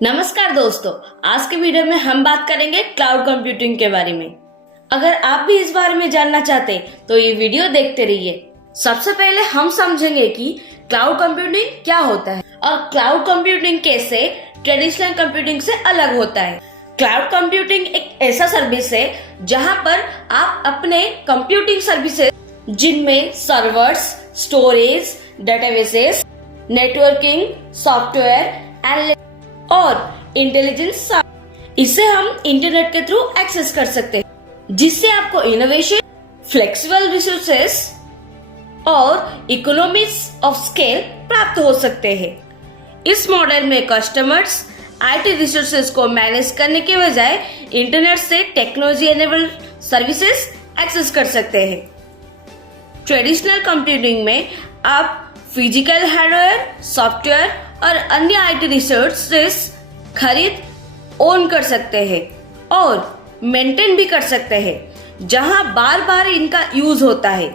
नमस्कार दोस्तों, आज के वीडियो में हम बात करेंगे क्लाउड कंप्यूटिंग के बारे में। अगर आप भी इस बारे में जानना चाहते तो ये वीडियो देखते रहिए। सबसे पहले हम समझेंगे कि क्लाउड कंप्यूटिंग क्या होता है और क्लाउड कंप्यूटिंग कैसे ट्रेडिशनल कंप्यूटिंग से अलग होता है। क्लाउड कंप्यूटिंग एक ऐसा सर्विस है जहां पर आप अपने कंप्यूटिंग सर्विसेज, जिनमें servers, storage, databases, networking, software और इंटेलिजेंस, इसे हम इंटरनेट के थ्रू एक्सेस कर सकते हैं, जिससे आपको इनोवेशन, फ्लेक्सिबल रिसोर्सेस और इकोनॉमिक्स ऑफ स्केल प्राप्त हो सकते हैं। इस मॉडल में कस्टमर्स आईटी रिसोर्सेज को मैनेज करने के बजाय इंटरनेट से टेक्नोलॉजी एनेबल्ड सर्विसेज एक्सेस कर सकते हैं। ट्रेडिशनल कंप्यूटिंग में आप फिजिकल हार्डवेयर, सॉफ्टवेयर और अन्य आईटी रिसोर्सेज खरीद, ओन कर सकते हैं और मेंटेन भी कर सकते हैं, जहां बार बार इनका यूज होता है।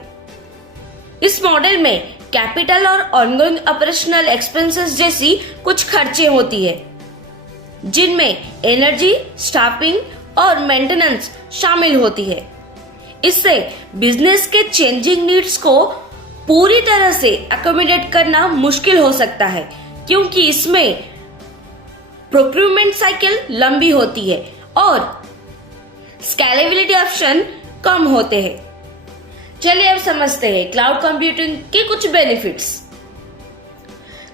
इस मॉडल में कैपिटल और ऑनगोइंग ऑपरेशनल एक्सपेंसेस जैसी कुछ खर्चे होती है, जिनमें एनर्जी, स्टाफिंग और मेंटेनेंस शामिल होती है। इससे बिजनेस के चेंजिंग नीड्स को पूरी तरह से अकोमोडेट करना मुश्किल हो सकता है, क्योंकि इसमें प्रोक्यूरमेंट साइकिल लंबी होती है और स्केलेबिलिटी ऑप्शन कम होते हैं। चलिए अब समझते हैं क्लाउड कंप्यूटिंग के कुछ बेनिफिट्स।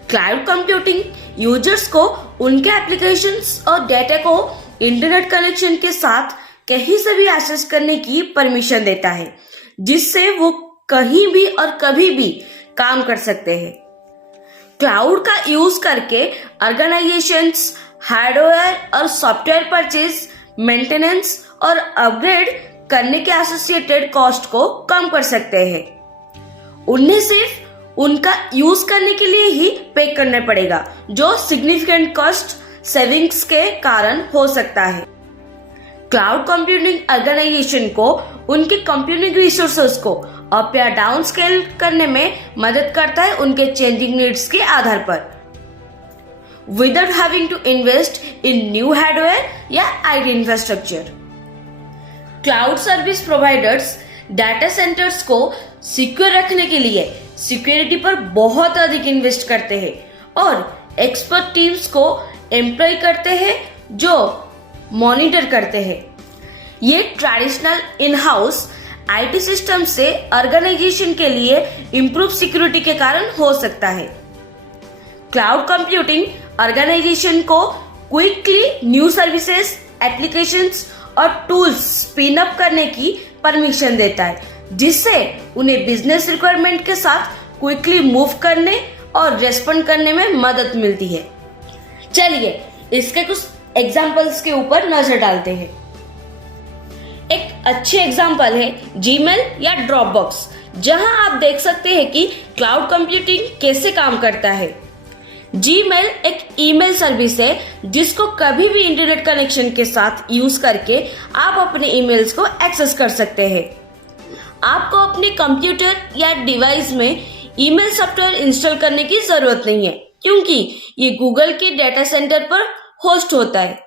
क्लाउड कंप्यूटिंग यूजर्स को उनके एप्लीकेशंस और डेटा को इंटरनेट कनेक्शन के साथ कहीं से भी एक्सेस करने की परमिशन देता है, जिससे वो कहीं भी और कभी भी काम कर सकते हैं। क्लाउड का यूज करके ऑर्गेनाइजेशंस हार्डवेयर और सॉफ्टवेयर परचेज, मेंटेनेंस और अपग्रेड करने के एसोसिएटेड कॉस्ट को कम कर सकते हैं। उन्हें सिर्फ उनका यूज करने के लिए ही पे करना पड़ेगा, जो सिग्निफिकेंट कॉस्ट सेविंग्स के कारण हो सकता है। क्लाउड कंप्यूटिंग ऑर्गेनाइजेशन को उनके कंप्यूटिंग रिसोर्सेज को अप या डाउन स्केल करने में मदद करता है, उनके चेंजिंग नीड्स के आधार पर, without having to invest in new hardware या IT infrastructure. Cloud service providers data centres को सिक्योर रखने के लिए सिक्योरिटी पर बहुत अधिक इन्वेस्ट करते हैं और एक्सपर्ट टीम्स को एम्प्लॉय करते हैं जो मॉनिटर करते हैं। ये traditional in house IT system से ऑर्गेनाइजेशन के लिए इंप्रूव सिक्योरिटी के कारण हो सकता है। क्लाउड कंप्यूटिंग ऑर्गेनाइजेशन को क्विकली न्यू सर्विसेज, एप्लीकेशंस और टूल्स स्पिन अप करने की परमिशन देता है, जिससे उन्हें बिजनेस रिक्वायरमेंट के साथ क्विकली मूव करने और रेस्पॉन्ड करने में मदद मिलती है। चलिए इसके कुछ एग्जाम्पल्स के ऊपर नजर डालते हैं। एक अच्छे एग्जाम्पल है जीमेल या ड्रॉपबॉक्स, जहां आप देख सकते हैं कि क्लाउड कंप्यूटिंग कैसे काम करता है। जीमेल एक ईमेल सर्विस है जिसको कभी भी इंटरनेट कनेक्शन के साथ यूज करके आप अपने ईमेल्स को एक्सेस कर सकते हैं। आपको अपने कंप्यूटर या डिवाइस में ईमेल सॉफ्टवेयर इंस्टॉल करने की जरूरत नहीं है, क्योंकि ये गूगल के डेटा सेंटर पर होस्ट होता है।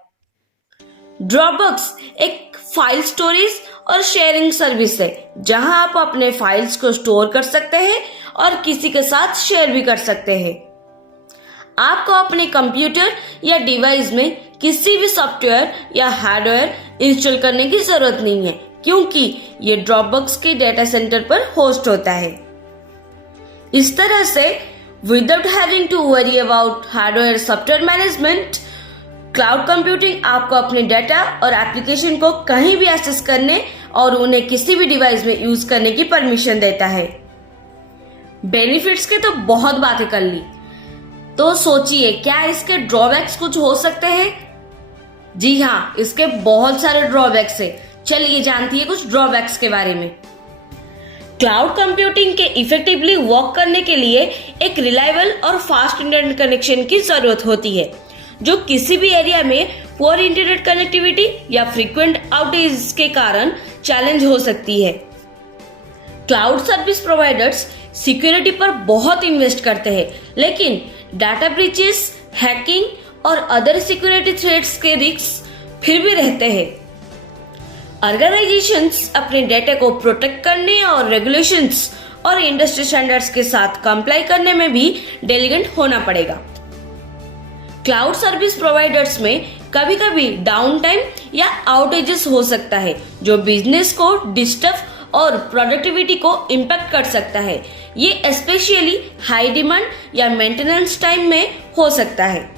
ड्रॉपबॉक्स एक फाइल स्टोरेज और शेयरिंग सर्विस है, जहां आप अपने फाइल्स को स्टोर कर सकते हैं और किसी के साथ शेयर भी कर सकते हैं। आपको अपने कंप्यूटर या डिवाइस में किसी भी सॉफ्टवेयर या हार्डवेयर इंस्टॉल करने की जरूरत नहीं है, क्योंकि ये ड्रॉपबॉक्स के डेटा सेंटर पर होस्ट होता है। इस तरह से without having to worry about hardware software management, cloud computing आपको अपने डाटा और एप्लीकेशन को कहीं भी एक्सेस करने और उन्हें किसी भी डिवाइस में यूज करने की परमिशन देता है। बेनिफिट्स के तो बहुत बातें कर ली, तो सोचिए क्या इसके ड्रॉबैक्स कुछ हो सकते हैं? जी हाँ, इसके बहुत सारे ड्रॉबैक्स है। चलिए जानती है कुछ ड्रॉबैक्स के बारे में। क्लाउड कंप्यूटिंग के इफेक्टिवली वर्क करने के लिए एक रिलायबल और फास्ट इंटरनेट कनेक्शन की जरूरत होती है, जो किसी भी एरिया में पुअर इंटरनेट कनेक्टिविटी या फ्रीक्वेंट आउटेज के कारण चैलेंज हो सकती है। क्लाउड सर्विस प्रोवाइडर्स सिक्योरिटी पर बहुत इन्वेस्ट करते हैं, लेकिन डाटा ब्रीचेस, हैकिंग और अदर सिक्योरिटी थ्रेट्स के रिस्क फिर भी रहते हैं। ऑर्गेनाइजेशंस अपने डेटा को प्रोटेक्ट करने और रेगुलेशंस और इंडस्ट्री स्टैंडर्ड्स के साथ कंप्लाई करने में भी डिलिजेंट होना पड़ेगा। क्लाउड सर्विस प्रोवाइडर्स में कभी कभी डाउन टाइम या आउटेजेस हो सकता है जो बिजनेस को डिस्टर्ब और प्रोडक्टिविटी को इम्पैक्ट कर सकता है। ये स्पेशली हाई डिमांड या मेंटेनेंस टाइम में हो सकता है।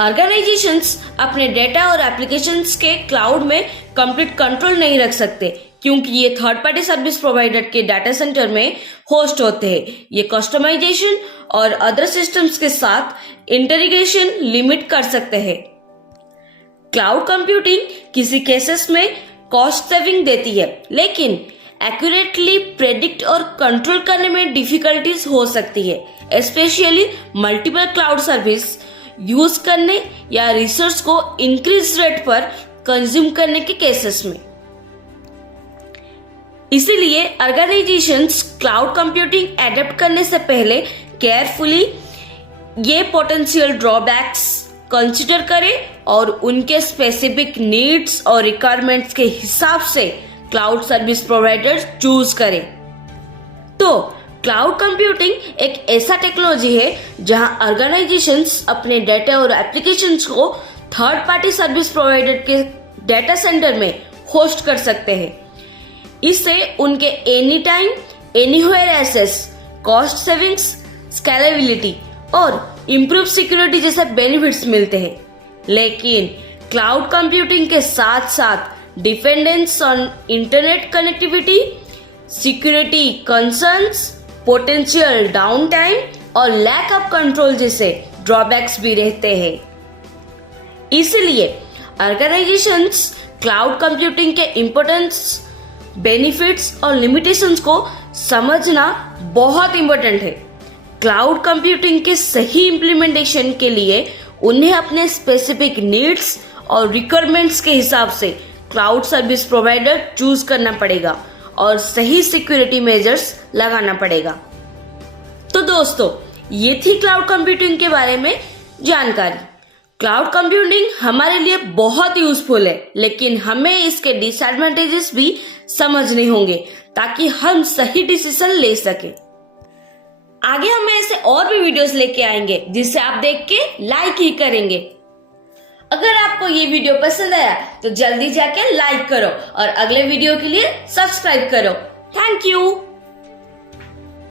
ऑर्गेनाइजेशंस अपने डेटा और एप्लीकेशंस के क्लाउड में कंप्लीट कंट्रोल नहीं रख सकते क्योंकि ये थर्ड पार्टी सर्विस प्रोवाइडर के डाटा सेंटर में होस्ट होते हैं। ये कस्टमाइजेशन और अदर सिस्टम्स के साथ इंटीग्रेशन लिमिट कर सकते हैं। क्लाउड कंप्यूटिंग किसी केसेस में कॉस्ट सेविंग देती है, लेकिन एक्यूरेटली प्रेडिक्ट और कंट्रोल करने में डिफिकल्टीज हो सकती है, specially multiple cloud service use करने या रिसोर्स को इंक्रीज रेट पर कंज्यूम करने के केसेस में। इसीलिए ऑर्गेनाइजेशंस क्लाउड कंप्यूटिंग एडप्ट करने से पहले केयरफुली ये पोटेंशियल ड्रॉबैक्स कंसीडर करें और उनके स्पेसिफिक नीड्स और रिक्वायरमेंट्स के हिसाब से क्लाउड सर्विस प्रोवाइडर चूज करें। तो क्लाउड कंप्यूटिंग एक ऐसा टेक्नोलॉजी है जहां ऑर्गेनाइजेशंस अपने डाटा और एप्लीकेशंस को थर्ड पार्टी सर्विस प्रोवाइडर के डाटा सेंटर में होस्ट कर सकते हैं। इससे उनके any time anywhere access, cost savings, scalability और इम्प्रूव सिक्योरिटी जैसे बेनिफिट्स मिलते हैं। लेकिन क्लाउड कंप्यूटिंग के साथ साथ dependence on internet connectivity, security concerns, potential down time और लैक ऑफ कंट्रोल जैसे ड्रॉबैक्स भी रहते हैं। इसलिए ऑर्गेनाइजेशंस क्लाउड कंप्यूटिंग के इम्पोर्टेंस, बेनिफिट्स और लिमिटेशंस को समझना बहुत इंपॉर्टेंट है। क्लाउड कंप्यूटिंग के सही इम्प्लीमेंटेशन के लिए उन्हें अपने स्पेसिफिक नीड्स और रिक्वायरमेंट्स के हिसाब से क्लाउड सर्विस प्रोवाइडर चूज करना पड़ेगा और सही सिक्योरिटी मेजर्स लगाना पड़ेगा। तो दोस्तों, ये थी क्लाउड कंप्यूटिंग के बारे में जानकारी। क्लाउड कंप्यूटिंग हमारे लिए बहुत यूजफुल है, लेकिन हमें इसके डिसएडवांटेजेस भी समझने होंगे ताकि हम सही डिसीजन ले सके। आगे हम ऐसे और भी वीडियोस लेके आएंगे जिसे आप देख के लाइक ही करेंगे। अगर आपको ये वीडियो पसंद आया तो जल्दी जाके लाइक करो और अगले वीडियो के लिए सब्सक्राइब करो। Thank you.